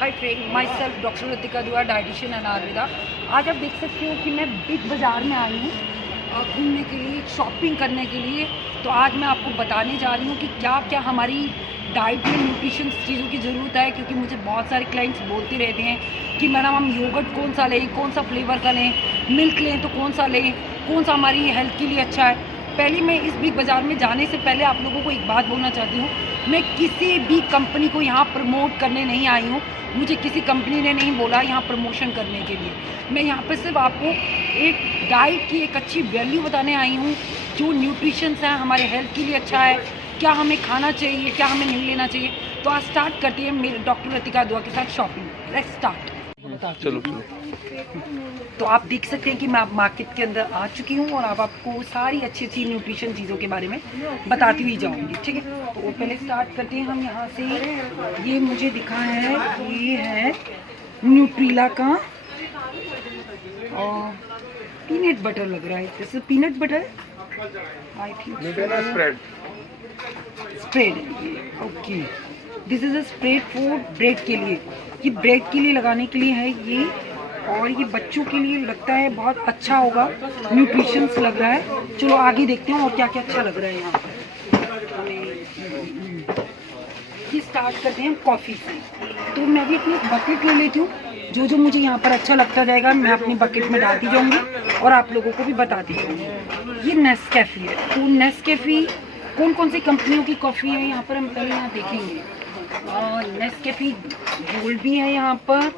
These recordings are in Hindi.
Hi friend, my self doctor Ritika दुआ, डाइटिशियन एंड आयुर्वेदा। आज आप देख सकते हो कि मैं बिग बाज़ार में आई हूँ घूमने के लिए, शॉपिंग करने के लिए। तो आज मैं आपको बताने जा रही हूँ कि क्या क्या हमारी डाइट में न्यूट्रिशन चीज़ों की ज़रूरत है, क्योंकि मुझे बहुत सारे क्लाइंट्स बोलते रहते हैं कि मैडम हम योगर्ट कौन सा लें, कौन सा फ्लेवर का लें, मिल्क लें तो कौन सा लें, कौन सा हमारी हेल्थ के लिए अच्छा है। पहले मैं इस बिग बाज़ार में जाने से पहले आप लोगों को एक बात बोलना चाहती हूँ, मैं किसी भी कंपनी को यहाँ प्रमोट करने नहीं आई हूँ। मुझे किसी कंपनी ने नहीं बोला यहाँ प्रमोशन करने के लिए। मैं यहाँ पे सिर्फ आपको एक डाइट की एक अच्छी वैल्यू बताने आई हूँ, जो न्यूट्रिशंस है हमारे हेल्थ के लिए अच्छा है, क्या हमें खाना चाहिए, क्या हमें नहीं लेना चाहिए। तो आज स्टार्ट करते हैं मेरे डॉक्टर ऋतिका दुआ के साथ शॉपिंग। Let's start. चलो। तो आप देख सकते हैं कि मैं आप मार्केट के अंदर आ चुकी हूँ और अब आपको सारी अच्छी अच्छी न्यूट्रिशन चीज़ों के बारे में बताती हुई जाऊँगी, ठीक है। तो पहले स्टार्ट करते हैं हम यहाँ से। ये मुझे दिखा है, ये है न्यूट्रीला का और पीनट बटर लग रहा है, जैसे peanut butter I think spread. Okay, this is a spread for bread के लिए, ये ब्रेड के लिए लगाने के लिए है ये, और ये बच्चों के लिए लगता है बहुत अच्छा होगा, न्यूट्रिशंस लग रहा है। चलो आगे देखते हैं और क्या क्या अच्छा लग रहा है यहाँ पर। ये स्टार्ट करते हैं कॉफ़ी से। तो मैं भी अपनी बकेट ले लेती हूँ, जो जो मुझे यहाँ पर अच्छा लगता जाएगा मैं अपनी बकेट में डालती जाऊँगी और आप लोगों को भी बताती जाऊँगी। ये नेस्कैफे है, तो नेस्कैफे कौन कौन सी कंपनियों की कॉफ़ी है यहाँ पर हम पहले यहाँ देखेंगे। और नेस्कैफे गोल्ड भी है यहाँ पर,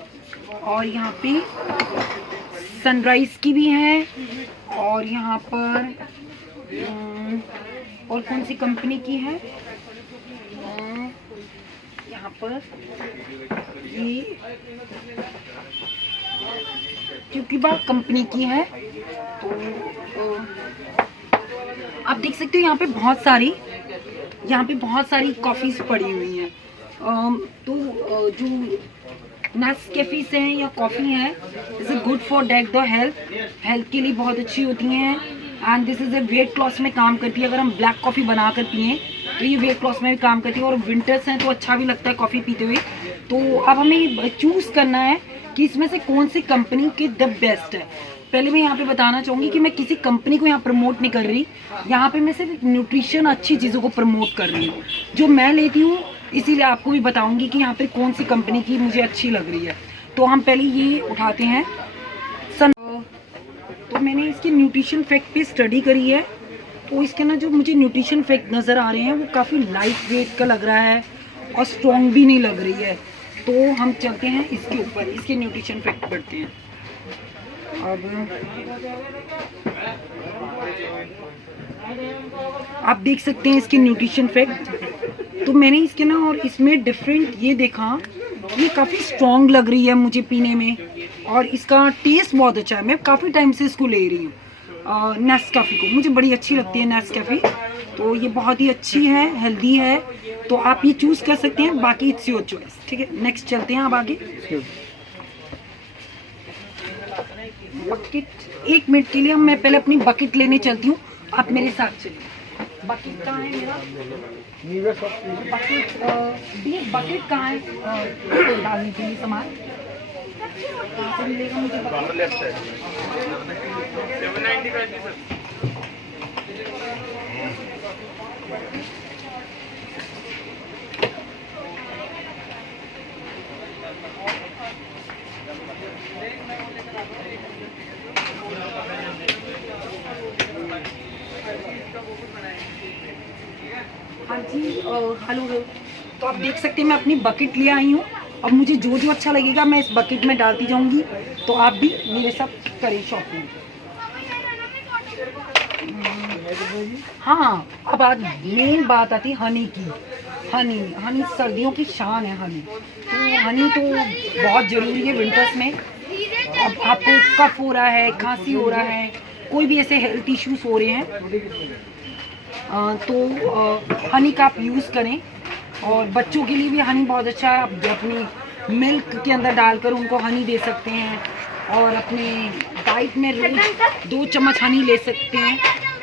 और यहाँ पे सनराइज की भी है, और यहाँ पर और कौन सी कंपनी की है, यहाँ पर ये क्यूकीबा कंपनी की है। तो आप देख सकते हो यहाँ पे बहुत सारी कॉफ़ीज़ पड़ी हुई हैं। तो जो नेस्कैफेस हैं या कॉफ़ी है, this is good for that the health के लिए बहुत अच्छी होती हैं। And this is a weight loss में काम करती है। अगर हम ब्लैक कॉफ़ी बना कर पिएँ तो ये वेट लॉस में भी काम करती है, और विंटर्स हैं तो अच्छा भी लगता है कॉफ़ी पीते हुए। तो अब हमें चूज़ करना है कि इसमें से कौन सी कंपनी के द बेस्ट है। पहले मैं यहाँ पे बताना चाहूँगी कि मैं किसी कंपनी को यहाँ प्रमोट नहीं कर रही, यहाँ पे मैं सिर्फ न्यूट्रिशन अच्छी चीज़ों को प्रमोट कर रही हूँ जो मैं लेती हूँ, इसीलिए आपको भी बताऊँगी कि यहाँ पे कौन सी कंपनी की मुझे अच्छी लग रही है। तो हम पहले ये उठाते हैं तो मैंने इसके न्यूट्रिशन फैक्ट पे स्टडी करी है। तो इसके ना जो मुझे न्यूट्रिशन फैक्ट नज़र आ रहे हैं वो काफ़ी लाइट वेट का लग रहा है और स्ट्रॉन्ग भी नहीं लग रही है। तो हम चलते हैं इसके ऊपर, इसके न्यूट्रिशन फैक्ट पढ़ते हैं। अब आप देख सकते हैं इसके न्यूट्रिशन फैक्ट। तो मैंने इसके ना और इसमें डिफरेंट ये देखा, ये काफ़ी स्ट्रॉन्ग लग रही है मुझे पीने में, और इसका टेस्ट बहुत अच्छा है। मैं काफ़ी टाइम से इसको ले रही हूँ। नेस्कैफे को मुझे बड़ी अच्छी लगती है नेस्कैफे, तो ये बहुत ही अच्छी है, हेल्दी है। तो आप ये चूज़ कर सकते हैं, बाकी इट्स योर चॉइस, ठीक है। नेक्स्ट चलते हैं अब आगे। बकेट, 1 मिनट के लिए मैं पहले अपनी बकेट लेने चलती हूँ, आप मेरे साथ चलिए। बकेट कहाँ है मेरा? बकेट कहाँ है डालने के लिए सामान? कहाँ से मिलेगा मुझे बकेट? हाँ जी, हेलो। तो आप देख सकते हैं मैं अपनी बकेट ले आई हूँ। अब मुझे जो जो अच्छा लगेगा मैं इस बकेट में डालती जाऊँगी, तो आप भी मेरे साथ करें शॉपिंग। हाँ, अब आज मेन बात आती है हनी की। हनी सर्दियों की शान है हनी। तो हनी तो बहुत ज़रूरी है विंटर्स में। अब आपको कफ हो रहा है, खांसी हो रहा है, कोई भी ऐसे हेल्थ इश्यूज हो रहे हैं, तो हनी का आप यूज़ करें। और बच्चों के लिए भी हनी बहुत अच्छा है। आप अपनी मिल्क के अंदर डालकर उनको हनी दे सकते हैं, और अपने डाइट में रोज 2 चम्मच हनी ले सकते हैं,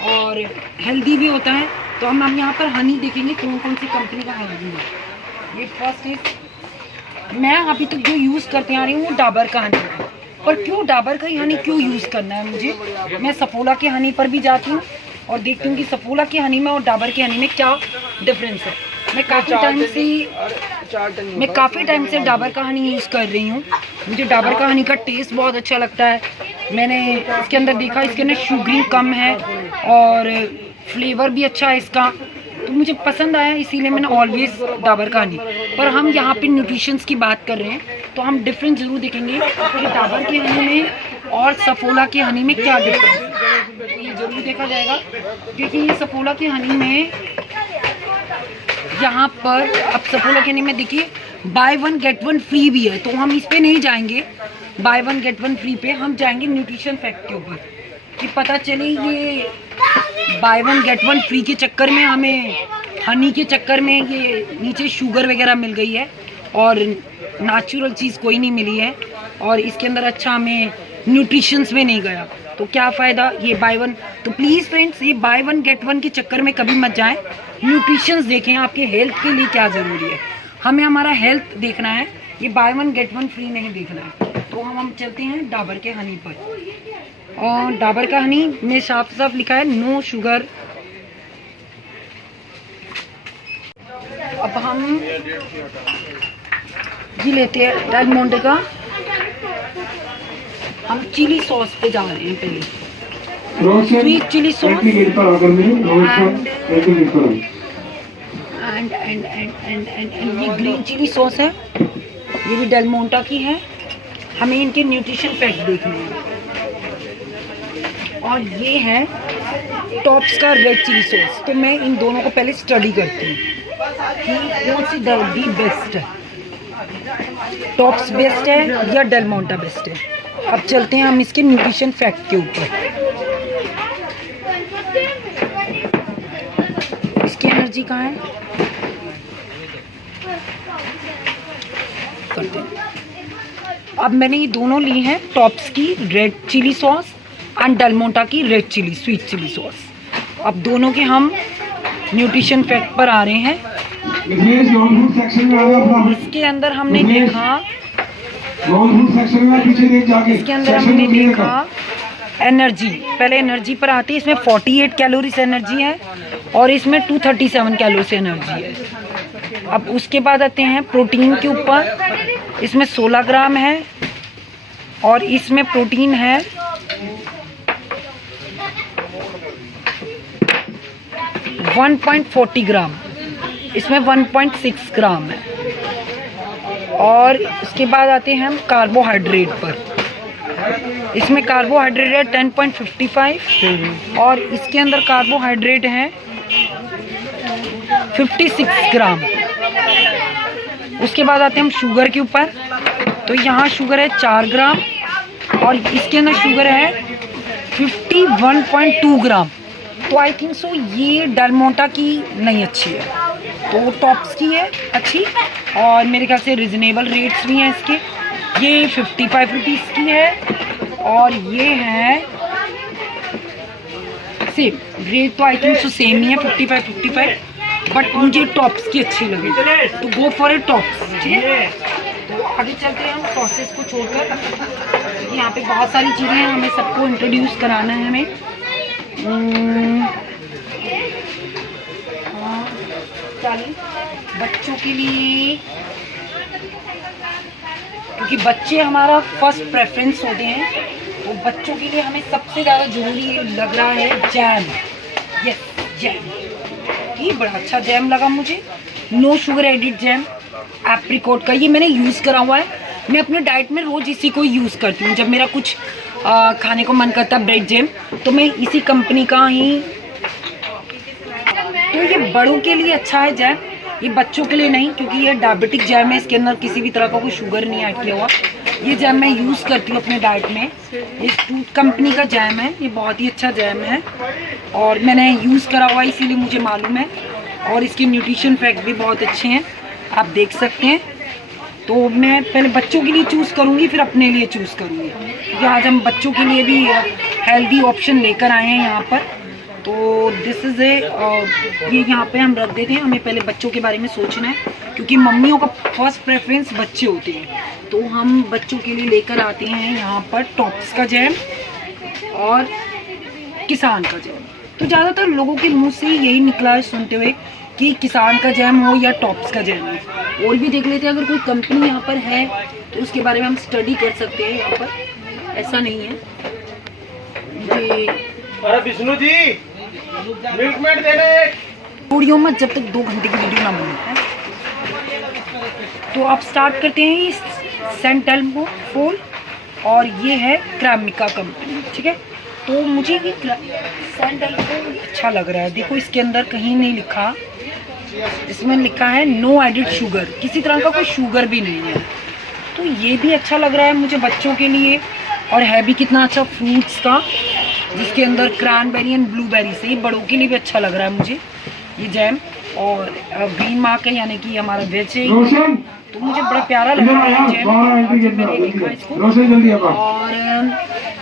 और हेल्दी भी होता है। तो हम यहाँ पर हनी देखेंगे कौन कौन सी कंपनी का हनी है। ये फर्स्ट इज, मैं अभी तक जो यूज़ करते आ रही हूँ वो डाबर का हनी है। पर क्यों डाबर का ही हनी क्यों यूज़ करना है मुझे? मैं सफोला के हनी पर भी जाती हूँ और देखती हूँ कि सफोला के हनी में और डाबर के हनी में क्या डिफरेंस है। मैं काफ़ी टाइम से डाबर का हनी यूज़ कर रही हूँ। मुझे डाबर का हनी का टेस्ट बहुत अच्छा लगता है। मैंने इसके अंदर देखा, इसके अंदर शुगरिंग कम है और फ्लेवर भी अच्छा है इसका, तो मुझे पसंद आया, इसीलिए मैंने ऑलवेज डाबर का हनी। पर हम यहाँ पे न्यूट्रिशंस की बात कर रहे हैं तो हम डिफरेंस ज़रूर देखेंगे कि डाबर के हनी में और सफोला के हनी में क्या डिफरेंस है, ये ज़रूर देखा जाएगा। क्योंकि ये सफोला के हनी में यहाँ पर, अब सफोला के हनी में देखिए बाय 1 गेट 1 फ्री भी है, तो हम इस पे नहीं जाएंगे बाय 1 गेट 1 फ्री पे, हम जाएंगे न्यूट्रिशन फैक्ट के ऊपर कि पता चले ये बाय 1 गेट 1 फ्री के चक्कर में हमें, हनी के चक्कर में ये नीचे शुगर वगैरह मिल गई है और नेचुरल चीज़ कोई नहीं मिली है और इसके अंदर अच्छा हमें न्यूट्रिशंस में नहीं गया, तो क्या फ़ायदा ये बाय 1। तो प्लीज़ फ्रेंड्स, ये बाय 1 गेट 1 के चक्कर में कभी मत जाएं, न्यूट्रिशंस देखें आपके हेल्थ के लिए क्या ज़रूरी है। हमें हमारा हेल्थ देखना है, ये बाय 1 गेट 1 फ्री नहीं देखना है। तो हम चलते हैं डाबर के हनी पर। और डाबर का हनी में साफ साफ लिखा है नो शुगर। अब हम ये लेते हैं डेल मोंटे का, हम चिली सॉस पे जा रहे हैं पहले, स्वीट चिली सॉस एंड ये ग्रीन चिली सॉस है, ये भी डेल मोंटा की है। हमें इनके न्यूट्रिशन फैक्ट देखने हैं। और ये है टॉप्स का रेड चिली सॉस, तो मैं इन दोनों को पहले स्टडी करती हूँ कि कौन सी दी बेस्ट है, टॉप्स बेस्ट है या डेल मोंटा बेस्ट है। अब चलते हैं हम इसके न्यूट्रिशन फैक्ट के ऊपर। इसकी एनर्जी कहाँ है, करते हैं। अब मैंने ये दोनों ली हैं, टॉप्स की red chilli sauce and Del Monte red chilli sweet chilli sauce. अब दोनों के हम न्यूट्रिशन फैक्ट पर आ रहे हैं। इसके अंदर हमने देखा, इसके अंदर हमने देखा एनर्जी, पहले एनर्जी पर आती है। इसमें 48 कैलोरीज एनर्जी है और इसमें 237 कैलोरीज एनर्जी है। अब उसके बाद आते हैं प्रोटीन के ऊपर, इसमें 16 ग्राम है और इसमें प्रोटीन है 1.40 ग्राम, इसमें 1.6 ग्राम है। और उसके बाद आते हैं हम कार्बोहाइड्रेट पर, इसमें कार्बोहाइड्रेट है 10.55 और इसके अंदर कार्बोहाइड्रेट है 56 ग्राम। उसके बाद आते हैं हम शुगर के ऊपर, तो यहाँ शुगर है 4 ग्राम और इसके अंदर शुगर है 51.2 ग्राम। तो आई थिंक सो ये डेल मोंटा की नहीं अच्छी है, तो टॉप्स की है अच्छी और मेरे ख्याल से रिजनेबल रेट्स भी हैं इसके। ये 55 रुपीज़ की है और ये है सेम रेट, तो आई थिंक सो सेम ही है 55, बट मुझे टॉप्स की अच्छी लगी, तो गो फॉर ए टॉप्स, ठीक है। तो आगे चलते हैं हम प्रोसेस को छोड़कर, यहाँ पे बहुत सारी चीज़ें हैं, हमें सबको इंट्रोड्यूस कराना है हमें। बच्चों के लिए, क्योंकि बच्चे हमारा फर्स्ट प्रेफरेंस होते हैं, तो बच्चों के लिए हमें सबसे ज़्यादा ज़रूरी लग रहा है जैम। यस, जैम, ये बड़ा अच्छा जैम लगा मुझे, no sugar added jam apricot का। ये मैंने यूज़ करा हुआ है, मैं अपने डाइट में रोज़ इसी को यूज़ करती हूँ। जब मेरा कुछ खाने को मन करता है ब्रेड जैम, तो मैं इसी कंपनी का ही, तो ये बड़ों के लिए अच्छा है जैम, ये बच्चों के लिए नहीं, क्योंकि ये डायबिटिक जैम है, इसके अंदर किसी भी तरह का कोई शुगर नहीं ऐड किया हुआ। ये जैम मैं यूज़ करती हूँ अपने डाइट में, ये फ्रूट कंपनी का जैम है, ये बहुत ही अच्छा जैम है और मैंने यूज़ करा हुआ है, इसीलिए मुझे मालूम है। और इसके न्यूट्रिशन फैक्ट भी बहुत अच्छे हैं, आप देख सकते हैं। तो मैं पहले बच्चों के लिए चूज़ करूँगी, फिर अपने लिए चूज़ करूँगी, क्योंकि आज हम बच्चों के लिए भी हेल्दी ऑप्शन लेकर आए हैं यहाँ पर। तो दिस इज़ ए ये यहाँ पे हम रख देते हैं। हमें पहले बच्चों के बारे में सोचना है, क्योंकि मम्मियों का फर्स्ट प्रेफरेंस बच्चे होते हैं। तो हम बच्चों के लिए लेकर आते हैं यहाँ पर टॉप्स का जैम और किसान का जैम। तो ज़्यादातर लोगों के मुंह से यही निकला है सुनते हुए कि किसान का जैम हो या टॉप्स का जैम हो। और भी देख लेते हैं, अगर कोई कंपनी यहाँ पर है तो उसके बारे में हम स्टडी कर सकते हैं। यहाँ पर ऐसा नहीं है। अरे विष्णु जी मिल्कमेट देने वीडियो मत, जब तक 2 घंटे की वीडियो ना बने। तो आप स्टार्ट करते हैं सेंट एल्मो फोल, और ये है क्रैमिका कंपनी, ठीक है। तो मुझे ये सेंट एल्मो अच्छा लग रहा है। देखो इसके अंदर कहीं नहीं लिखा, इसमें लिखा है नो एडिड शुगर, किसी तरह का कोई शुगर भी नहीं है। तो ये भी अच्छा लग रहा है मुझे बच्चों के लिए। और है भी कितना अच्छा फ्रूट्स का, जिसके अंदर क्रैनबेरी एंड ब्लूबेरी से, बड़ों के लिए भी अच्छा लग रहा है मुझे ये जैम। और ग्रीन मार्क है, यानी कि हमारा वेज है। तो मुझे बड़ा प्यारा लग रहा है जैम। मैंने देखा इसको। और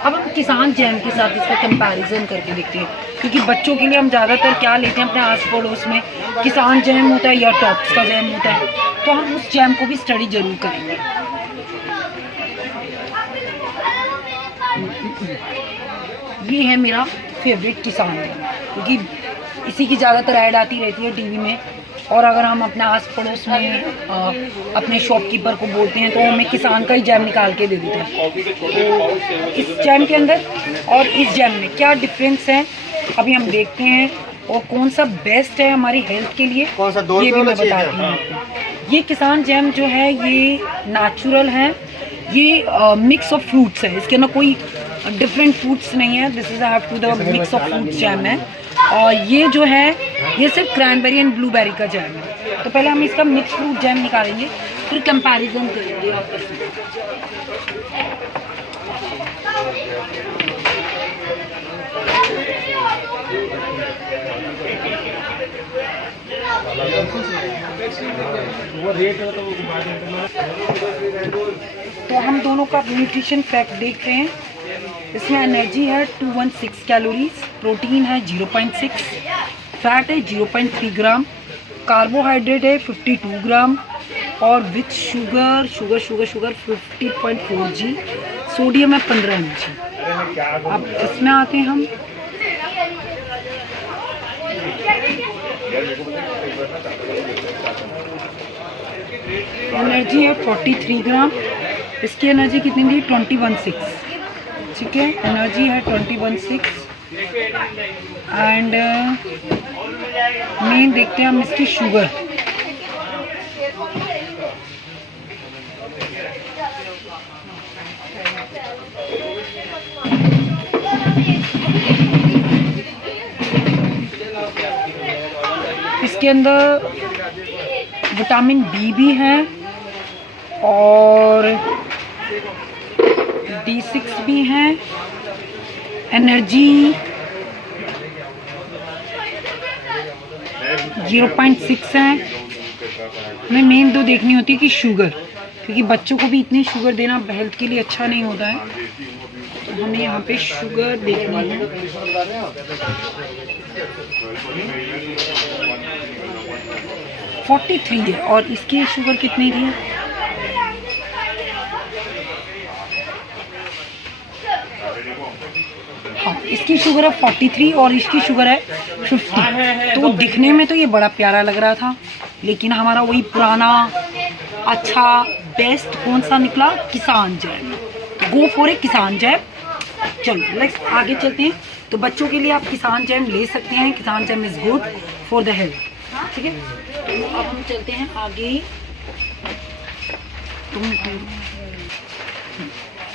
अब हम किसान जैम के साथ इसका कंपैरिजन करके देखते हैं, क्योंकि बच्चों के लिए हम ज़्यादातर क्या लेते हैं अपने आस पड़ोस में, किसान जैम होता है या टॉप्स का जैम होता है। तो हम उस जैम को भी स्टडी जरूर करेंगे। ये है मेरा फेवरेट किसान जैम, क्योंकि इसी की ज़्यादातर ऐड आती रहती है टीवी में। और अगर हम अपने आस पड़ोस में अपने शॉपकीपर को बोलते हैं तो हमें किसान का ही जैम निकाल के दे देते हैं। तो इस जैम के अंदर और इस जैम में क्या डिफरेंस है अभी हम देखते हैं, और कौन सा बेस्ट है हमारी हेल्थ के लिए, ये भी मैं बताती हूँ आपको। ये किसान जैम जो है ये नेचुरल है, ये मिक्स ऑफ फ्रूट्स है, इसके अंदर कोई डिफरेंट फ्रूट्स नहीं है। This is have to the mix of fruits jam है। और ये जो है ये सिर्फ क्रैनबेरी एंड ब्लूबेरी का जैम है। तो पहले हम इसका मिक्स फ्रूट जैम निकालेंगे, फिर कंपैरिजन करेंगे आपस में। तो हम दोनों का न्यूट्रिशन फैक्ट देख रहे हैं। इसमें एनर्जी है 216 कैलोरीज, प्रोटीन है 0.6, फैट है 0.3 ग्राम, कार्बोहाइड्रेट है 52 ग्राम, और विथ शुगर 50.4 जी, सोडियम है 15 mg। अब इसमें आते हैं हम। एनर्जी है 43 ग्राम, इसकी एनर्जी कितनी थी 21.6, ठीक है। एनर्जी है 21.6। एंड मेन देखते हैं हम इसकी शुगर। इसके अंदर विटामिन बी भी है और D6 भी है। एनर्जी 0.6 है। हमें मेन तो देखनी होती है कि शुगर, क्योंकि बच्चों को भी इतनी शुगर देना हेल्थ के लिए अच्छा नहीं होता है। तो हमें यहाँ पे शुगर देखनी है। 43 है, और इसकी शुगर कितनी थी? हाँ, इसकी शुगर है 43 और इसकी शुगर है 50। तो दिखने में तो ये बड़ा प्यारा लग रहा था, लेकिन हमारा वही पुराना अच्छा बेस्ट कौन सा निकला? किसान जैम। गो फॉर ए किसान जैम। चलो नेक्स्ट आगे चलते हैं। तो बच्चों के लिए आप किसान जैम ले सकते हैं। किसान jam is good for the health, ठीक है। तो अब हम चलते हैं आगे।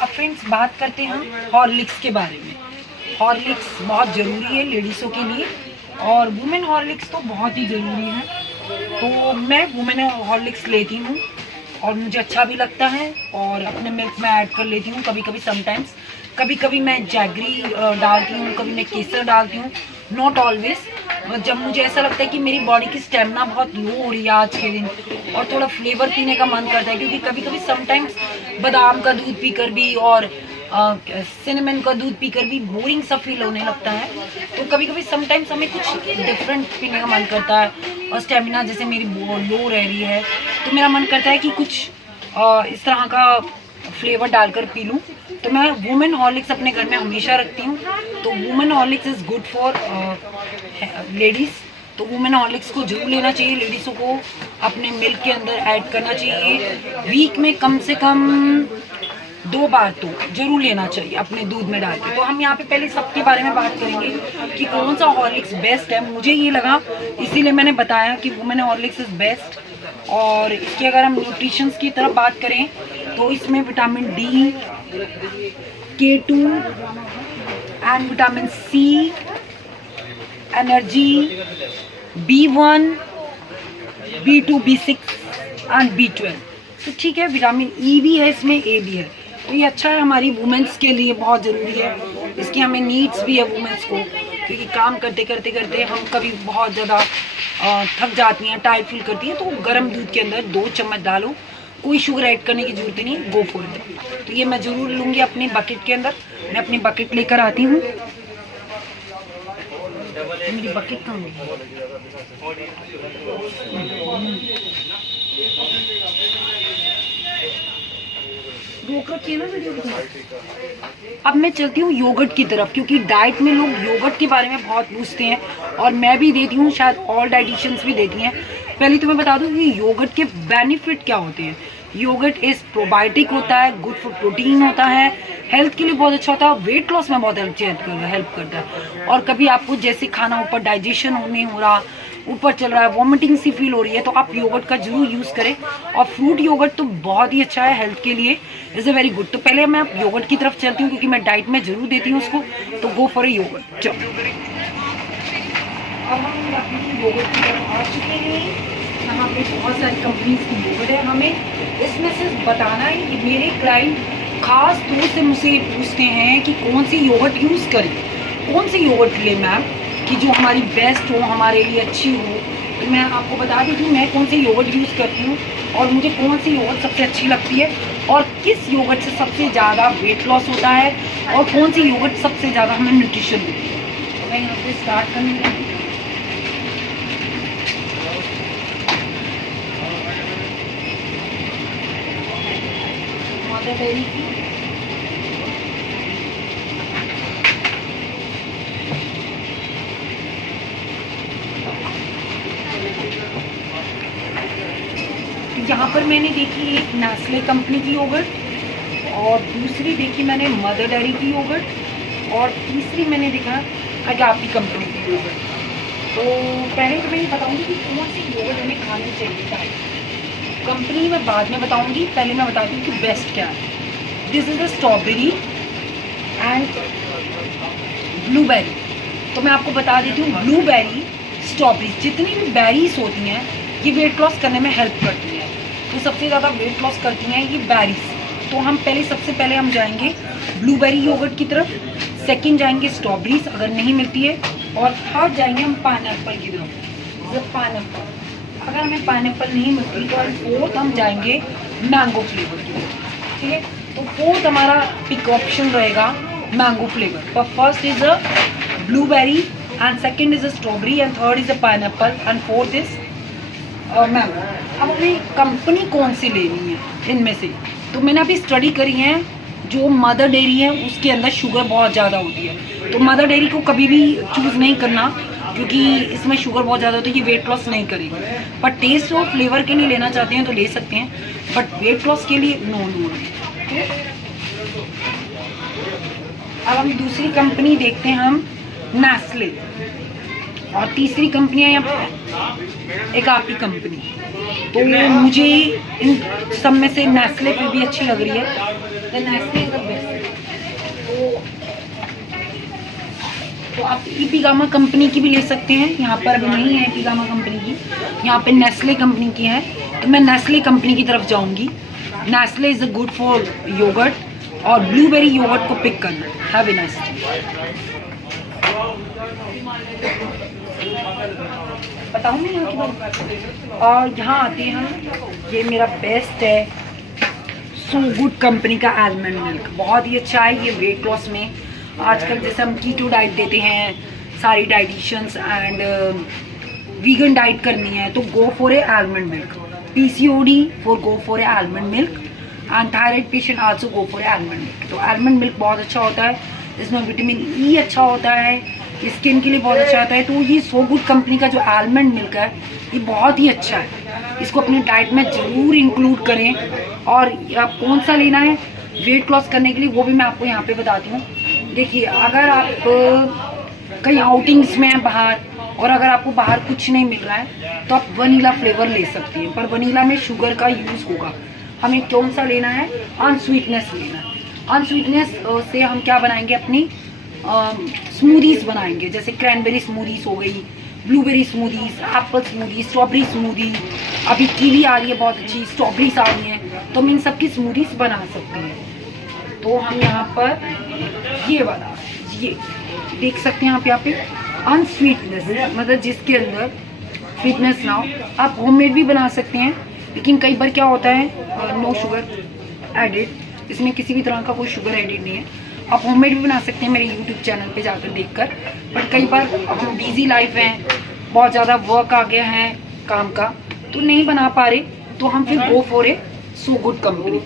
अब फ्रेंड्स बात करते हैं हम हॉर्लिक्स के बारे में। हॉर्लिक्स बहुत ज़रूरी है लेडीज़ों के लिए, और वुमेन हॉर्लिक्स तो बहुत ही ज़रूरी है। तो मैं वुमेन हॉर्लिक्स लेती हूँ और मुझे अच्छा भी लगता है, और अपने मिल्क में ऐड कर लेती हूँ कभी कभी समटाइम्स। कभी कभी मैं जैगरी डालती हूँ, कभी मैं केसर डालती हूँ, नॉट ऑलवेज। जब मुझे ऐसा लगता है कि मेरी बॉडी की स्टेमिना बहुत लो हो रही है आज के दिन और थोड़ा फ्लेवर पीने का मन करता है, क्योंकि कभी कभी समटाइम्स बादाम का दूध पीकर भी और सिनेमन का दूध पीकर भी बोरिंग सा फील होने लगता है। तो कभी कभी समटाइम्स हमें कुछ डिफरेंट पीने का मन करता है, और स्टेमिना जैसे मेरी लो रह रही है तो मेरा मन करता है कि कुछ इस तरह का फ्लेवर डालकर पी लूँ। तो मैं वुमेन हॉर्लिक्स अपने घर में हमेशा रखती हूँ। तो women Horlicks is good for ladies. तो वुमेन हॉर्लिक्स को जरूर लेना चाहिए, लेडीज़ों को अपने मिल्क के अंदर ऐड करना चाहिए। वीक में कम से कम 2 बार तो जरूर लेना चाहिए अपने दूध में डाल के। तो हम यहाँ पे पहले सबके बारे में बात करेंगे कि कौन सा हॉर्लिक्स बेस्ट है। मुझे ये लगा, इसीलिए मैंने बताया कि वुमेन हॉर्लिक्स इज़ बेस्ट। और इसकी अगर हम न्यूट्रिशंस की तरफ बात करें तो इसमें vitamin D, K2 and vitamin C, energy, B1, B2, B6 and B12। तो ठीक है, विटामिन ई भी है इसमें, ए भी है। तो ये अच्छा है, हमारी वुमेंस के लिए बहुत ज़रूरी है। इसकी हमें नीड्स भी है वुमेंस को, क्योंकि काम करते करते हम कभी बहुत ज़्यादा थक जाती हैं, टायर्ड फील करती हैं। तो गर्म दूध के अंदर 2 चम्मच डालो, कोई शुगर ऐड करने की ज़रूरत नहीं, गो फॉर इट। तो ये मैं ज़रूर लूँगी अपनी बकेट के अंदर। मैं अपनी बकेट लेकर आती हूँ। मेरी बकेट कहाँ है? रोक रखिए ना वीडियो को। अब मैं चलती हूँ योगर्ट की तरफ, क्योंकि डाइट में लोग योगर्ट के बारे में बहुत पूछते हैं और मैं भी देती हूँ, शायद ऑल डाइटिशियंस भी देती हैं। पहले तो मैं बता दूँ कि योगर्ट के बेनिफिट क्या होते हैं। योगर्ट इस प्रोबायोटिक होता है, गुड फॉर प्रोटीन होता है, हेल्थ के लिए बहुत अच्छा होता है, वेट लॉस में बहुत हेल्प करता है। और कभी आपको जैसे खाना ऊपर डाइजेशन नहीं हो रहा, ऊपर चल रहा है, वॉमिटिंग सी फील हो रही है, तो आप योगर्ट का जरूर यूज़ करें। और फ्रूट योगर्ट तो बहुत ही अच्छा है हेल्थ के लिए, इज़ अ वेरी गुड। तो पहले मैं योगर्ट की तरफ चलती हूँ, क्योंकि मैं डाइट में जरूर देती हूँ उसको। तो गो फॉर ए योगर्ट। चलो, अब हम अपनी योगर्ट की तरफ आ चुके हैं। यहाँ पे बहुत सारी कंपनीज की योगर्ट है। हमें इसमें से बताना है कि मेरे क्लाइंट खास तौर से मुझसे पूछते हैं कि कौन सी योगर्ट यूज़ करें, कौन सी योगर्ट ले मैम कि जो हमारी बेस्ट हो, हमारे लिए अच्छी हो। तो मैं आपको बता दी कि मैं कौन सी योगर्ट यूज़ करती हूँ और मुझे कौन सी योगर्ट सबसे अच्छी लगती है, और किस योगर्ट से सबसे ज़्यादा वेट लॉस होता है, और कौन सी योगर्ट सबसे ज़्यादा हमें न्यूट्रिशन देती है। तो मैं यहाँ पे स्टार्ट करने लगी। मदर डेयरी की यहाँ पर मैंने देखी एक नेस्ले कंपनी की योगर्ट, और दूसरी देखी मैंने मदर डेयरी की योगर्ट, और तीसरी मैंने देखा अगापी कंपनी की योगर्ट। तो पहले तो मैं ये बताऊँगी कि कौन सी योगर्ट हमें खानी चाहिए। कंपनी मैं बाद में बताऊँगी, पहले मैं बताती हूँ कि बेस्ट क्या है। This is the strawberry and blueberry. तो मैं आपको बता देती हूँ, ब्लूबेरी, स्ट्रॉबेरी, जितनी भी बेरीज होती हैं ये वेट लॉस करने में हेल्प करती हैं। तो सबसे ज़्यादा वेट लॉस करती हैं ये बेरीज। तो हम सबसे पहले हम जाएंगे ब्लूबेरी योगर्ट की तरफ, सेकंड जाएंगे स्ट्रॉबेरीज अगर नहीं मिलती है, और थर्ड जाएंगे हम पाइनएप्पल की तरफ। जब पाइनएप्पल, अगर हमें पाइनएप्पल नहीं मिलती तो फोर्थ हम जाएंगे मैंगो फ्लेवर की तरफ। ठीक है, तो फोर्थ हमारा पिक ऑप्शन रहेगा मैंगो फ्लेवर। पर first is a blueberry and second is a strawberry and third is a pineapple and fourth is mango. अब हमें कंपनी कौन सी लेनी है इनमें से, तो मैंने अभी स्टडी करी है। जो मदर डेयरी है उसके अंदर शुगर बहुत ज़्यादा होती है, तो मदर डेयरी को कभी भी चूज़ नहीं करना, क्योंकि इसमें शुगर बहुत ज़्यादा होती है, ये वेट लॉस नहीं करेगी। पर टेस्ट और फ्लेवर के लिए लेना चाहते हैं तो ले सकते हैं, बट वेट लॉस के लिए नो। अब हम दूसरी कंपनी देखते हैं, हम नेस्ले, और तीसरी कंपनी है यहाँ अगापी कंपनी। तो मुझे इन सब में से नेस्ले पे भी अच्छी लग रही है। Nestle is the best. तो आप एपिगामा कंपनी की भी ले सकते हैं, यहाँ पर अभी नहीं है एपिगामा कंपनी की, यहाँ पे नेस्ले कंपनी की है। तो मैं नेस्ले कंपनी की तरफ जाऊँगी। Nestle is a good for yogurt, और ब्लूबेरी योगर्ट को पिक करना। Have a nice day. बताऊँ मैं यहाँ की बात। और यहाँ आते हैं हम, ये मेरा बेस्ट है सो गुड कंपनी का आलमंड मिल्क बहुत ही अच्छा है। ये वेट लॉस में आजकल जैसे हम कीटो डाइट देते हैं, सारी डाइटिशियंस एंड वीगन डाइट करनी है तो go for a almond milk. PCOD for go for a almond milk and thyroid patient also go for a almond milk. तो आलमंड मिल्क बहुत अच्छा होता है, इसमें विटामिन ई अच्छा होता है, स्किन के लिए बहुत अच्छा होता है। तो ये सो गुड कंपनी का जो आलमंड मिल्क है ये बहुत ही अच्छा है, इसको अपनी डाइट में ज़रूर इंक्लूड करें। और आप कौन सा लेना है वेट लॉस करने के लिए वो भी मैं आपको यहाँ पे बताती हूँ। देखिए, अगर आप कहीं आउटिंग्स में हैं बाहर और अगर आपको बाहर कुछ नहीं मिल रहा है तो आप वनीला फ्लेवर ले सकती हैं, पर वनीला में शुगर का यूज़ होगा। हमें कौन सा लेना है, अनस्वीटनेस लेना है। अनस्वीटनेस से हम क्या बनाएंगे, अपनी स्मूदीज़ बनाएंगे, जैसे क्रैनबेरी स्मूदीज़ हो गई, blueberry smoothies, Apple smoothie, strawberry smoothie, अभी कीवी आ रही है बहुत अच्छी, स्ट्रॉबेरीज आ रही हैं, तो हम इन सब की स्मूदीज़ बना सकते हैं। तो हम यहाँ पर ये वाला ये देख सकते हैं आप यहाँ पे अनस्वीटनेस, मतलब जिसके अंदर स्वीटनेस ना हो। आप होममेड भी बना सकते हैं, लेकिन कई बार क्या होता है नो शुगर एडिड, इसमें किसी भी तरह का कोई शुगर एडिड नहीं है। आप होममेड भी बना सकते हैं मेरे यूट्यूब चैनल पे जाकर देखकर। बट कई बार हम बिजी लाइफ है, बहुत ज़्यादा वर्क आ गया है काम का, तो नहीं बना पा रहे, तो हम फिर go for a so good company.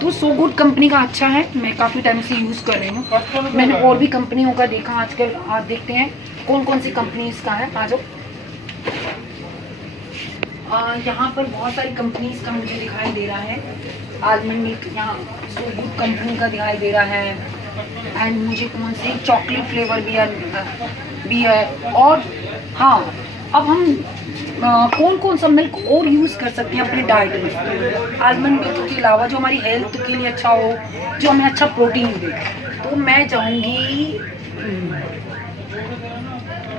तो सो गुड कंपनी का अच्छा है, मैं काफ़ी टाइम से यूज़ कर रही हूँ। मैंने और भी कंपनियों का देखा आजकल, आज देखते हैं कौन कौन सी कंपनीज का है। आ जाओ, यहाँ पर बहुत सारी कंपनीज का मुझे दिखाई दे रहा है। आलमंड मिल्क यहाँ सो गुड कंपनी का दिखाई दे रहा है, एंड मुझे कौन से चॉकलेट फ्लेवर भी है। और हाँ, अब हम कौन कौन सा मिल्क और यूज़ कर सकते हैं अपने डाइट में आलमंड मिल्क के अलावा, जो हमारी हेल्थ के लिए अच्छा हो, जो हमें अच्छा प्रोटीन दे। तो मैं जाऊँगी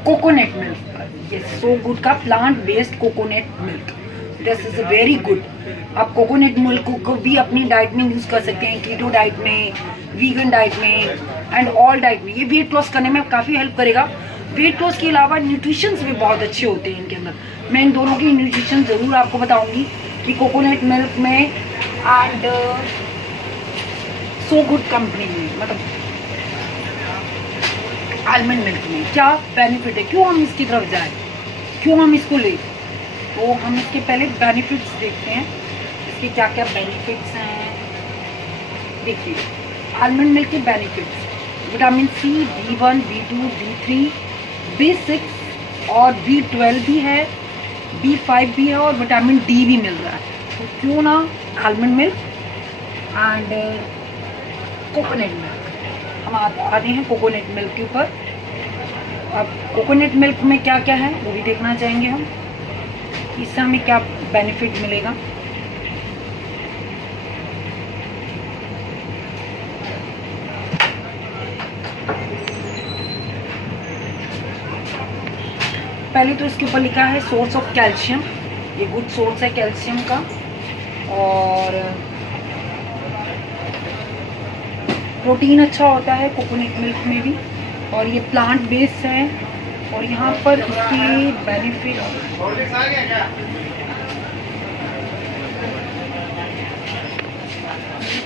कोकोनट मिल्क, ये सो गुड का plant based coconut milk, this is very good. आप कोकोनट मिल्क को भी अपनी डाइट में यूज़ कर सकते हैं, कीटो डाइट में, वीगन डाइट में एंड ऑल डाइट में। ये वेट लॉस करने में काफ़ी हेल्प करेगा। वेट लॉस के अलावा न्यूट्रिशंस भी बहुत अच्छे होते हैं इनके अंदर। मैं इन दोनों की न्यूट्रिशन ज़रूर आपको बताऊंगी कि कोकोनट मिल्क में एंड सो गुड कंपनी में, मतलब आलमंड मिल्क में क्या बेनिफिट है, क्यों हम इसकी तरफ जाएं, क्यों हम इसको लें। तो हम इसके पहले बेनिफिट्स देखते हैं, इसके क्या क्या बेनिफिट्स हैं। देखिए, आलमंड मिल्क के benefits, vitamin C, B1, B2, B3, B6 और B12 भी है, B5 भी है और विटामिन D भी मिल रहा है। तो क्यों ना almond milk and coconut milk. हम आते हैं कोकोनट मिल्क के ऊपर। अब कोकोनट मिल्क में क्या क्या है वो भी देखना चाहेंगे हम, इससे हमें क्या बेनिफिट मिलेगा। पहले तो इसके ऊपर लिखा है सोर्स ऑफ कैल्शियम, ये गुड सोर्स है कैल्शियम का, और प्रोटीन अच्छा होता है कोकोनट मिल्क में भी, और ये प्लांट बेस्ड है। और यहाँ पर इसके बेनिफिट,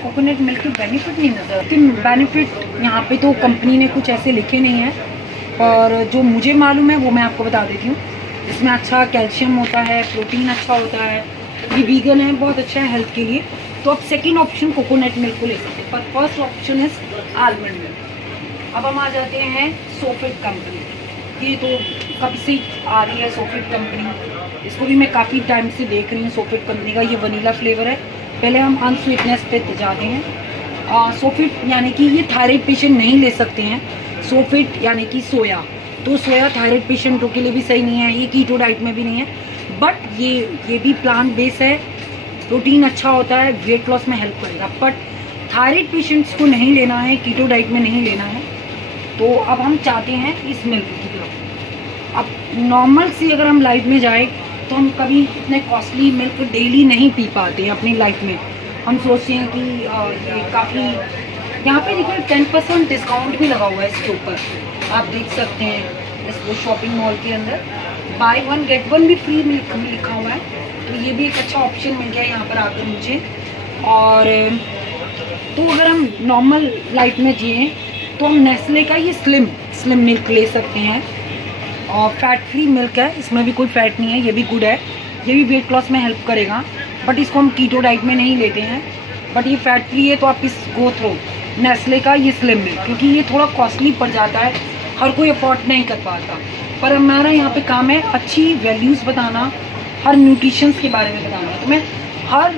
कोकोनट मिल्क के बेनिफिट नहीं नजर आते। बेनिफिट यहाँ पे तो कंपनी ने कुछ ऐसे लिखे नहीं है, और जो मुझे मालूम है वो मैं आपको बता देती हूँ। इसमें अच्छा कैल्शियम होता है, प्रोटीन अच्छा होता है, ये वीगन है, बहुत अच्छा है हेल्थ के लिए। तो आप सेकंड ऑप्शन कोकोनट मिल्क को ले सकते हैं, पर first option is almond milk. अब हम आ जाते हैं सोफिट कंपनी। ये तो कब से आ रही है सोफिट कंपनी, इसको भी मैं काफ़ी टाइम से देख रही हूँ। सोफिट कंपनी का ये वनीला फ्लेवर है। पहले हम अनस्वीटनेस पे जाते हैं। सोफिट यानी कि ये थायराइड पेशेंट नहीं ले सकते हैं। सोफिट यानी कि सोया, तो सोया थायराइड पेशेंटों के लिए भी सही नहीं है, ये कीटो डाइट में भी नहीं है। बट ये भी प्लांट बेस है, प्रोटीन अच्छा होता है, वेट लॉस में हेल्प करेगा। बट थायराइड पेशेंट्स को नहीं लेना है, कीटो डाइट में नहीं लेना है। तो अब हम चाहते हैं इस मिल्क की तरफ। अब नॉर्मल सी अगर हम लाइफ में जाए तो हम कभी इतने कॉस्टली मिल्क डेली नहीं पी पाते हैं अपनी लाइफ में। हम सोचते हैं कि ये काफ़ी, यहाँ पे देखिए 10% डिस्काउंट भी लगा हुआ है इसके ऊपर, आप देख सकते हैं इस शॉपिंग मॉल के अंदर। बाय 1 गेट 1 भी फ्री लिखा हुआ है, तो ये भी एक अच्छा ऑप्शन मिल गया यहाँ पर आकर मुझे। और तो अगर हम नॉर्मल लाइफ में जिए तो हम नेस्ले का ये स्लिम मिल्क ले सकते हैं, और फैट फ्री मिल्क है, इसमें भी कोई फैट नहीं है, ये भी गुड है, ये भी वेट लॉस में हेल्प करेगा। बट इसको हम कीटो डाइट में नहीं लेते हैं, बट ये फैट फ्री है, तो आप इस गो थ्रो नेस्ले का ये स्लिम मिल्क, क्योंकि ये थोड़ा कॉस्टली पड़ जाता है, हर कोई अफोर्ड नहीं कर पाता। पर हमारा यहाँ पे काम है अच्छी वैल्यूज़ बताना, हर न्यूट्रिशंस के बारे में बताना। तो मैं हर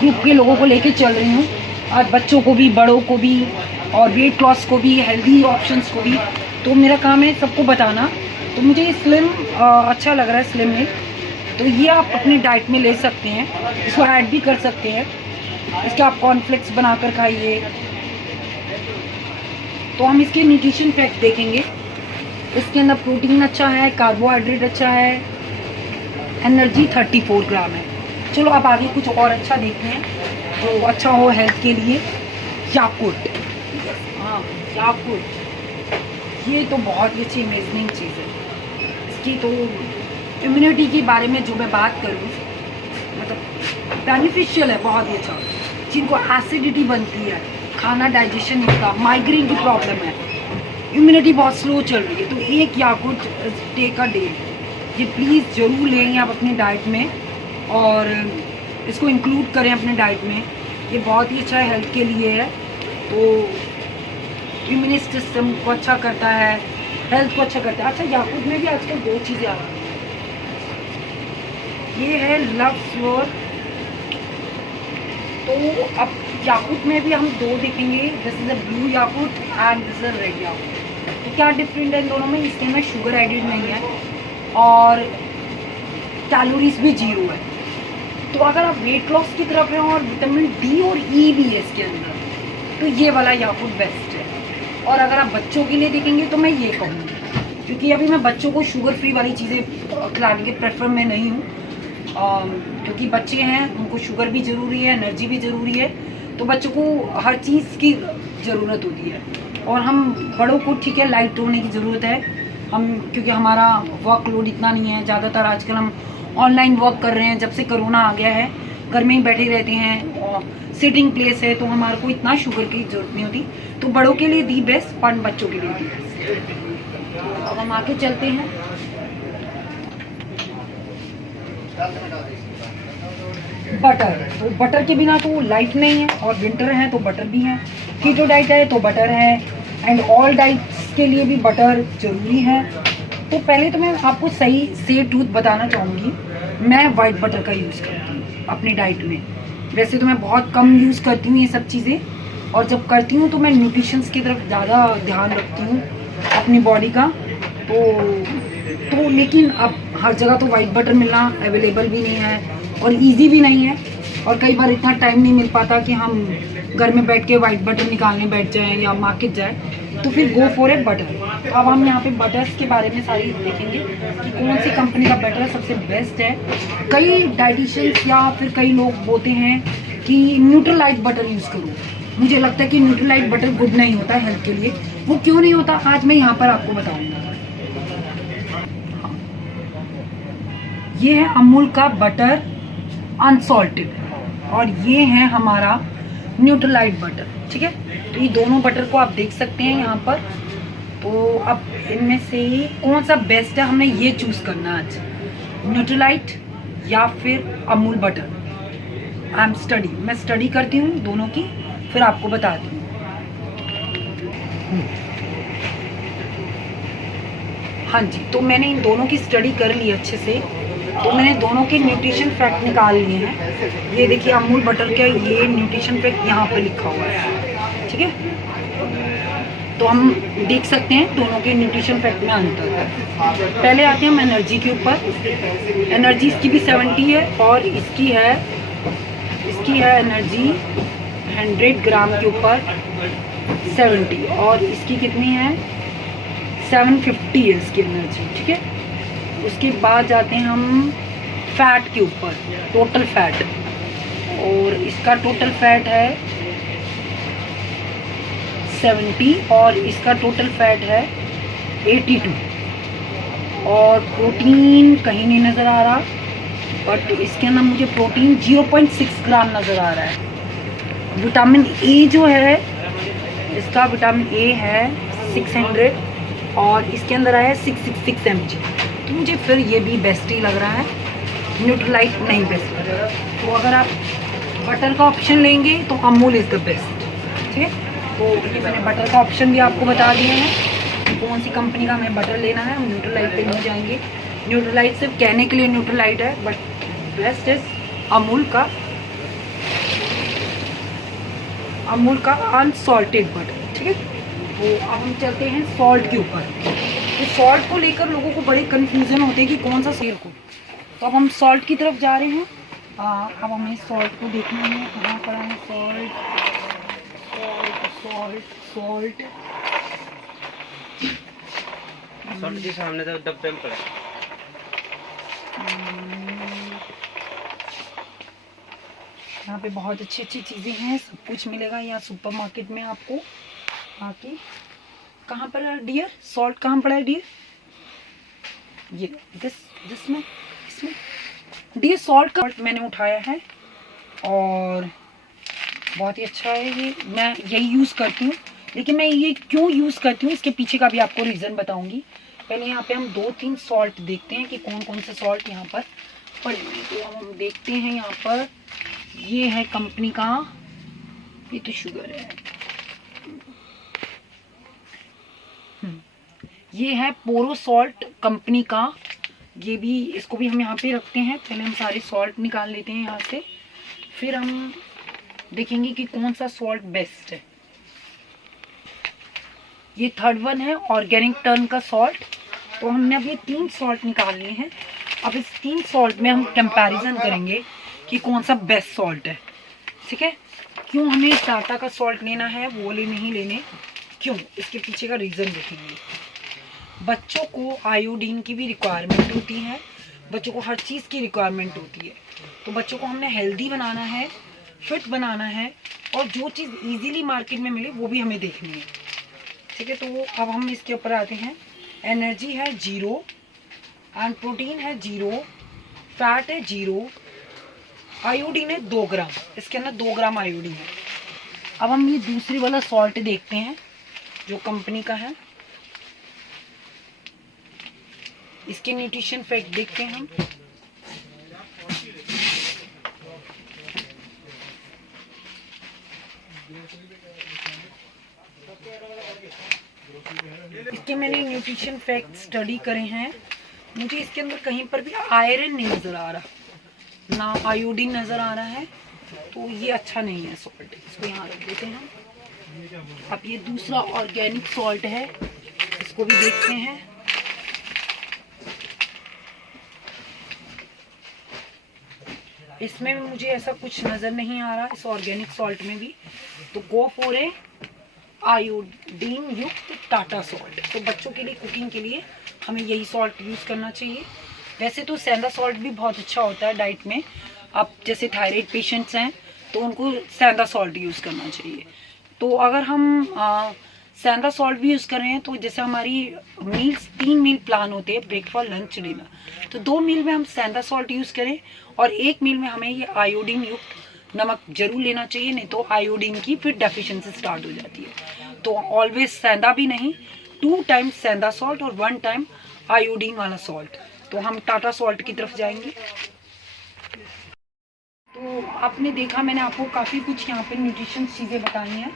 ग्रुप के लोगों को लेके चल रही हूँ, और बच्चों को भी, बड़ों को भी, और वेट लॉस को भी, हेल्दी ऑप्शंस को भी। तो मेरा काम है सबको बताना। तो मुझे ये स्लिम अच्छा लग रहा है, स्लिम मिल्क, तो ये आप अपनी डाइट में ले सकते हैं, इसको ऐड भी कर सकते हैं, इसके आप कॉर्नफ्लेक्स बनाकर खाइए। तो हम इसके न्यूट्रिशन फैक्ट देखेंगे। इसके अंदर प्रोटीन अच्छा है, कार्बोहाइड्रेट अच्छा है, एनर्जी 34 ग्राम है। चलो अब आगे कुछ और अच्छा देखते हैं जो अच्छा हो हेल्थ के लिए। याकुट, हाँ याकुट, ये तो बहुत ही अच्छी अमेजिंग चीज़ है। इसकी तो इम्यूनिटी के बारे में जो मैं बात करूँ, मतलब बेनिफिशियल है, बहुत ही अच्छा। जिनको एसिडिटी बनती है, खाना डाइजेशन नहीं होता, माइग्रेन की प्रॉब्लम है, इम्यूनिटी बहुत स्लो चल रही है, तो एक याकुट टेक अ डे, ये प्लीज़ ज़रूर लें आप अपनी डाइट में, और इसको इंक्लूड करें अपने डाइट में। ये बहुत ही अच्छा हेल्थ के लिए है, तो इम्यून सिस्टम को अच्छा करता है, हेल्थ को अच्छा करता है। अच्छा, याकुट में भी आजकल 2 चीज़ें आ रही हैं, ये है लव फ्लोर, तो अब याकुट में भी हम 2 देखेंगे, दिस इज अ ब्लू याकुट एंड दिस इज रेड याकुट। तो क्या डिफरेंट है इन दोनों में? इसके अंदर शुगर एडिड नहीं है और कैलोरीज भी 0 है। तो अगर आप वेट लॉस की तरफ हैं और विटामिन डी और ई भी है इसके अंदर, तो ये वाला याकुट बेस्ट है। और अगर आप बच्चों के लिए देखेंगे तो मैं ये कहूँगी, क्योंकि अभी मैं बच्चों को शुगर फ्री वाली चीज़ें खिलाने के प्रेफर में नहीं हूँ, क्योंकि बच्चे हैं, उनको शुगर भी ज़रूरी है, एनर्जी भी ज़रूरी है, तो बच्चों को हर चीज़ की ज़रूरत होती है। और हम बड़ों को ठीक है लाइट होने की ज़रूरत है, हम क्योंकि हमारा वर्कलोड इतना नहीं है, ज़्यादातर आजकल हम ऑनलाइन वर्क कर रहे हैं, जब से कोरोना आ गया है घर में ही बैठे रहते हैं, और सिटिंग प्लेस है, तो हमारे को इतना शुगर की ज़रूरत नहीं होती। तो बड़ों के लिए दी बेस्ट, पर बच्चों के लिए दी बेस्ट। अब हम आगे चलते हैं। बटर, तो बटर के बिना तो लाइफ नहीं है, और विंटर है तो बटर भी है, कीटो डाइट है तो बटर है, एंड ऑल डाइट्स के लिए भी बटर ज़रूरी है। तो पहले तो मैं आपको सही से ट्रूथ बताना चाहूँगी, मैं वाइट बटर का यूज़ करती हूँ अपनी डाइट में। वैसे तो मैं बहुत कम यूज़ करती हूँ ये सब चीज़ें, और जब करती हूँ तो मैं न्यूट्रिशंस की तरफ ज़्यादा ध्यान रखती हूँ अपनी बॉडी का। तो लेकिन अब हर जगह तो वाइट बटर मिलना अवेलेबल भी नहीं है, और इजी भी नहीं है, और कई बार इतना टाइम नहीं मिल पाता कि हम घर में बैठ के वाइट बटर निकालने बैठ जाएं या मार्केट जाएं, तो फिर गो फॉर ए बटर। अब हम यहाँ पे बटर्स के बारे में सारी देखेंगे कि कौन सी कंपनी का बटर सबसे बेस्ट है। कई डाइटिशियंस या फिर कई लोग बोलते हैं कि न्यूट्रलाइट बटर यूज़ करो, मुझे लगता है कि न्यूट्रलाइट बटर गुड नहीं होता है हेल्थ के लिए। वो क्यों नहीं होता, आज मैं यहाँ पर आपको बताऊँगा। ये है अमूल का बटर अनसॉल्टेड, और ये है हमारा न्यूट्रलाइट बटर, ठीक है। तो ये दोनों बटर को आप देख सकते हैं यहाँ पर। तो अब इनमें से कौन सा बेस्ट है, हमने ये चूज़ करना है आज, न्यूट्रलाइट या फिर अमूल बटर। मैं स्टडी करती हूँ दोनों की, फिर आपको बताती हूँ। हाँ जी, तो मैंने इन दोनों की स्टडी कर ली अच्छे से, तो मैंने दोनों के न्यूट्रिशन फैक्ट निकाल लिए हैं। ये देखिए अमूल बटर का ये न्यूट्रिशन फैक्ट यहाँ पे लिखा हुआ है, ठीक है। तो हम देख सकते हैं दोनों के न्यूट्रिशन फैक्ट में अंतर है। पहले आते हैं हम एनर्जी के ऊपर। एनर्जी इसकी भी 70 है, और इसकी है एनर्जी 100 ग्राम के ऊपर 70, और इसकी कितनी है 750 है इसकी एनर्जी, ठीक है। उसके बाद जाते हैं हम फैट के ऊपर, टोटल फैट, और इसका टोटल फैट है 70, और इसका टोटल फैट है 82, और प्रोटीन कहीं नहीं नज़र आ रहा, बट इसके अंदर मुझे प्रोटीन 0.6 ग्राम नज़र आ रहा है। विटामिन ए जो है, इसका विटामिन ए है 600 और इसके अंदर आया 666 mg। तो मुझे फिर ये भी बेस्ट ही लग रहा है, न्यूट्रीलाइट नहीं बेस्ट लग रहा है। तो अगर आप बटर का ऑप्शन लेंगे तो अमूल इज़ द बेस्ट। ठीक है, तो ये मैंने बटर का ऑप्शन भी आपको बता दिए हैं, कौन सी कंपनी का हमें बटर लेना है। हम न्यूट्रीलाइट पे नहीं जाएंगे, न्यूट्रीलाइट सिर्फ कहने के लिए न्यूट्रीलाइट है, बट बेस्ट इज अमूल का अनसॉल्टेड बटर। ठीक है, तो अब हम चलते हैं सॉल्ट के ऊपर। तो सॉल्ट को लेकर लोगों को बड़े कन्फ्यूज़न होते हैं कि कौन सा सेल को। तो अब हम सॉल्ट की तरफ जा रहे हैं। अब हमें सॉल्ट को देखना है, कहाँ पड़ा है सॉल्ट। सॉल्ट के सामने तो डब्बे में पड़ा। यहाँ पे बहुत अच्छी अच्छी चीज़ें हैं, सब कुछ मिलेगा यहाँ सुपरमार्केट में आपको आके। कहाँ पर है डियर सॉल्ट, कहाँ पड़ा है डियर? ये इसमें डियर सॉल्ट का मैंने उठाया है और बहुत ही अच्छा है ये। मैं यही यूज़ करती हूँ, लेकिन मैं ये क्यों यूज़ करती हूँ इसके पीछे का भी आपको रीज़न बताऊँगी। पहले यहाँ पे हम 2-3 सॉल्ट देखते हैं कि कौन कौन से सॉल्ट यहाँ पर पड़े हैं। तो हम देखते हैं यहाँ पर, ये है कंपनी का, ये तो शुगर है। ये है पोरो सॉल्ट कंपनी का, ये भी, इसको भी हम यहाँ पे रखते हैं। पहले हम सारे सॉल्ट निकाल लेते हैं यहाँ से, फिर हम देखेंगे कि कौन सा सॉल्ट बेस्ट है। ये 3rd वन है ऑर्गेनिक टर्न का सॉल्ट। तो हमने अब ये 3 सॉल्ट निकाल लिए हैं। अब इस 3 सॉल्ट में हम कंपैरिजन करेंगे कि कौन सा बेस्ट सॉल्ट है। ठीक है, क्यों हमें टाटा का सॉल्ट लेना है, वो नहीं लेने, क्यों, इसके पीछे का रीज़न देखेंगे। बच्चों को आयोडीन की भी रिक्वायरमेंट होती है, बच्चों को हर चीज़ की रिक्वायरमेंट होती है। तो बच्चों को हमने हेल्दी बनाना है, फिट बनाना है, और जो चीज़ इजीली मार्केट में मिले वो भी हमें देखनी है। ठीक है, तो अब हम इसके ऊपर आते हैं। एनर्जी है 0 एंड प्रोटीन है 0, फैट है 0, आयोडीन है 2 ग्राम, इसके अंदर 2 ग्राम आयोडीन है। अब हम ये दूसरी वाला सॉल्ट देखते हैं जो कंपनी का है, इसके न्यूट्रिशन फैक्ट देखते हैं हम। इसके मैंने न्यूट्रिशन फैक्ट स्टडी करे हैं, मुझे इसके अंदर कहीं पर भी आयरन नहीं नज़र आ रहा, ना आयोडीन नज़र आ रहा है, तो ये अच्छा नहीं है सॉल्ट। इसको यहाँ रख देते हैं हम। अब ये दूसरा ऑर्गेनिक सॉल्ट है, इसको भी देखते हैं। इसमें भी मुझे ऐसा कुछ नज़र नहीं आ रहा, इस ऑर्गेनिक सॉल्ट में भी। तो गो फॉर ए आयोडीन युक्त टाटा सॉल्ट। तो बच्चों के लिए, कुकिंग के लिए हमें यही सॉल्ट यूज़ करना चाहिए। वैसे तो सेंधा सॉल्ट भी बहुत अच्छा होता है डाइट में। अब जैसे थायराइड पेशेंट्स हैं तो उनको सेंधा सॉल्ट यूज़ करना चाहिए। तो अगर हम सेंधा सॉल्ट भी यूज़ कर रहे हैं तो जैसे हमारी मील्स 3 मील प्लान होते हैं, ब्रेकफास्ट लंच डिनर, तो 2 मील में हम सेंधा सॉल्ट यूज़ करें और 1 मील में हमें ये आयोडीन युक्त नमक जरूर लेना चाहिए, नहीं तो आयोडीन की फिर डेफिशिएंसी स्टार्ट हो जाती है। तो ऑलवेज सेंधा भी नहीं, 2 टाइम सेंधा सॉल्ट और 1 टाइम आयोडीन वाला सॉल्ट। तो हम टाटा सॉल्ट की तरफ जाएंगे। तो आपने देखा, मैंने आपको काफ़ी कुछ यहाँ पे न्यूट्रिशन चीज़ें बताई हैं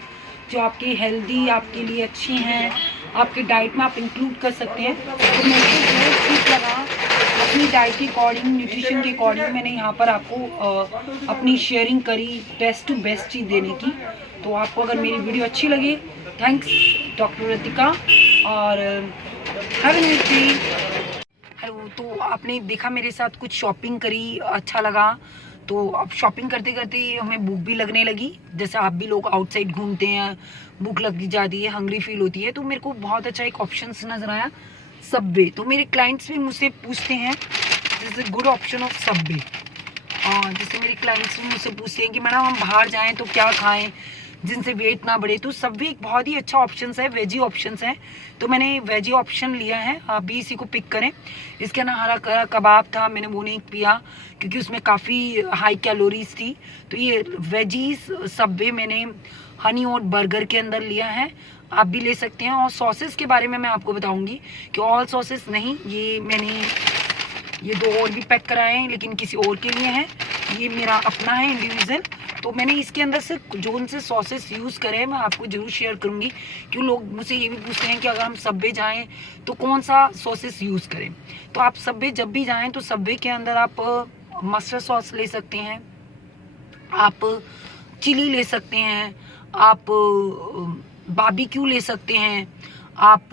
जो आपकी हेल्दी, आपके लिए अच्छी हैं, आपके डाइट में आप इंक्लूड कर सकते हैं। तो मेरे को बहुत ठीक लगा, अपनी डाइट के अकॉर्डिंग, न्यूट्रिशन के अकॉर्डिंग मैंने यहाँ पर आपको अपनी शेयरिंग करी, बेस्ट टू बेस्ट चीज़ देने की। तो आपको अगर मेरी वीडियो अच्छी लगी, थैंक्स डॉक्टर रितिका, और have a nice day. Hello, तो आपने देखा मेरे साथ कुछ शॉपिंग करी, अच्छा लगा। तो अब शॉपिंग करते करते हमें भूख भी लगने लगी, जैसे आप भी लोग आउटसाइड घूमते हैं, भूख लग जाती है, हंग्री फील होती है। तो मेरे को बहुत अच्छा एक ऑप्शन नज़र आया, सबवे। तो मेरे क्लाइंट्स भी मुझसे पूछते हैं, this is good option of Subway. जैसे मेरे क्लाइंट्स भी मुझसे पूछते हैं कि मैडम हम बाहर जाएं तो क्या खाएं, जिनसे वेट ना बढ़े, तो सब भी एक बहुत ही अच्छा ऑप्शन है, वेजी ऑप्शन है। तो मैंने वेजी ऑप्शन लिया है, आप भी इसी को पिक करें। इसके ना हरा कबाब था, मैंने वो नहीं पिया क्योंकि उसमें काफ़ी हाई कैलोरीज थी। तो ये वेजीज सबवे मैंने हनी ओट बर्गर के अंदर लिया है, आप भी ले सकते हैं। और सॉसेस के बारे में मैं आपको बताऊंगी कि ऑल सॉसेस नहीं, ये मैंने ये 2 और भी पैक कराए हैं लेकिन किसी और के लिए हैं, ये मेरा अपना है इंडिविजुअल। तो मैंने इसके अंदर से जो उनसे सॉसेस यूज़ करें मैं आपको जरूर शेयर करूंगी, क्यों लोग मुझसे ये भी पूछते हैं कि अगर हम सबवे जाएं तो कौन सा सॉसेस यूज़ करें। तो आप सबवे जब भी जाएं तो सबवे के अंदर आप मस्टर्ड सॉस ले सकते हैं, आप चिली ले सकते हैं, आप बारबेक्यू ले सकते हैं, आप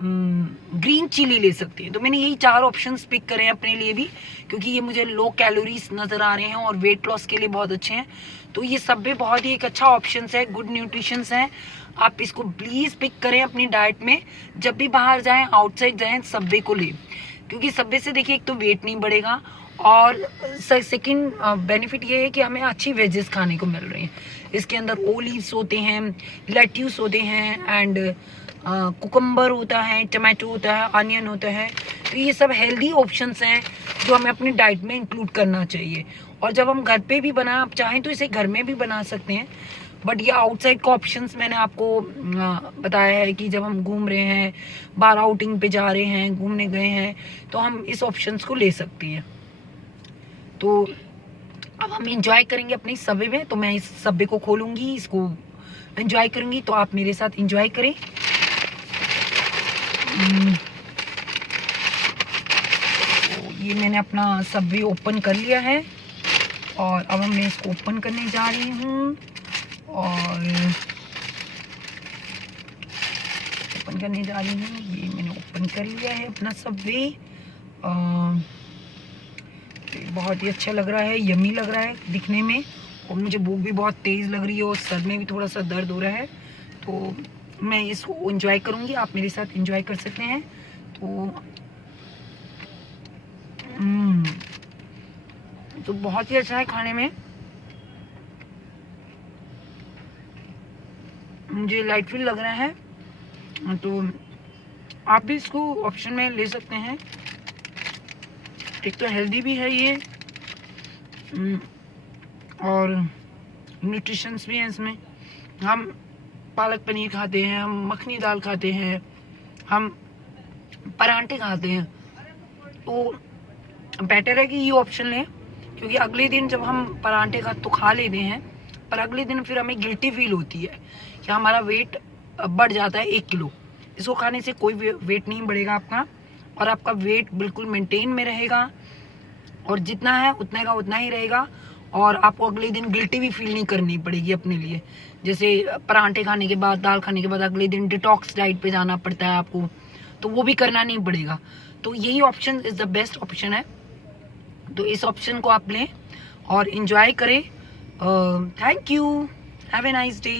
ग्रीन चिली ले सकते हैं। तो मैंने यही 4 ऑप्शंस पिक करे हैं अपने लिए भी, क्योंकि ये मुझे लो कैलोरीज नज़र आ रहे हैं और वेट लॉस के लिए बहुत अच्छे हैं। तो ये सब भी बहुत ही एक अच्छा ऑप्शन है, गुड न्यूट्रिशंस है। आप इसको प्लीज़ पिक करें अपनी डाइट में, जब भी बाहर जाएं, आउटसाइड जाएं, सब्वे को लें, क्योंकि सब्वे से देखिए एक तो वेट नहीं बढ़ेगा और सेकंड बेनिफिट ये है कि हमें अच्छी वेजेस खाने को मिल रही हैं। इसके अंदर ओलिव्स होते हैं, लेट्यूस होते हैं, एंड कुकम्बर होता है, टमाटो होता है, अनियन होता है। तो ये सब हेल्दी ऑप्शंस हैं जो हमें अपनी डाइट में इंक्लूड करना चाहिए। और जब हम घर पे भी बनाएं, आप चाहें तो इसे घर में भी बना सकते हैं, बट ये आउटसाइड का ऑप्शंस मैंने आपको बताया है कि जब हम घूम रहे हैं, बाहर आउटिंग पे जा रहे हैं, घूमने गए हैं, तो हम इस ऑप्शंस को ले सकते हैं। तो अब हम इंजॉय करेंगे अपनी सबवे में। तो मैं इस सबवे को खोलूंगी, इसको एंजॉय करूंगी, तो आप मेरे साथ एंजॉय करें। तो ये मैंने अपना सबवे ओपन कर लिया है और अब मैं इसको ओपन करने जा रही हूँ, और ओपन करने जा रही हूँ। ये मैंने ओपन कर लिया है अपना सबवे। बहुत ही अच्छा लग रहा है, यमी लग रहा है दिखने में, और मुझे भूख भी बहुत तेज़ लग रही है और सर में भी थोड़ा सा दर्द हो रहा है। तो मैं इसको एंजॉय करूंगी, आप मेरे साथ एंजॉय कर सकते हैं। तो बहुत ही अच्छा है खाने में, मुझे लाइट फील लग रहा है। तो आप भी इसको ऑप्शन में ले सकते हैं। एक तो हेल्दी भी है ये, और न्यूट्रिशंस भी हैं इसमें। हम पालक पनीर खाते हैं, हम मखनी दाल खाते हैं, हम परांठे खाते हैं, तो बेटर है कि ये ऑप्शन लें, क्योंकि अगले दिन जब हम परांठे का तो खा लेते हैं, पर अगले दिन फिर हमें गिल्टी फील होती है कि हमारा वेट बढ़ जाता है 1 किलो। इसको खाने से कोई वेट नहीं बढ़ेगा आपका, और आपका वेट बिल्कुल मेंटेन में रहेगा, और जितना है उतने का उतना ही रहेगा, और आपको अगले दिन गिल्टी भी फील नहीं करनी पड़ेगी अपने लिए। जैसे परांठे खाने के बाद, दाल खाने के बाद अगले दिन डिटॉक्स डाइट पे जाना पड़ता है आपको, तो वो भी करना नहीं पड़ेगा। तो यही option is the best option है। तो इस ऑप्शन को आप लें और इंजॉय करें। Thank you, have a nice day.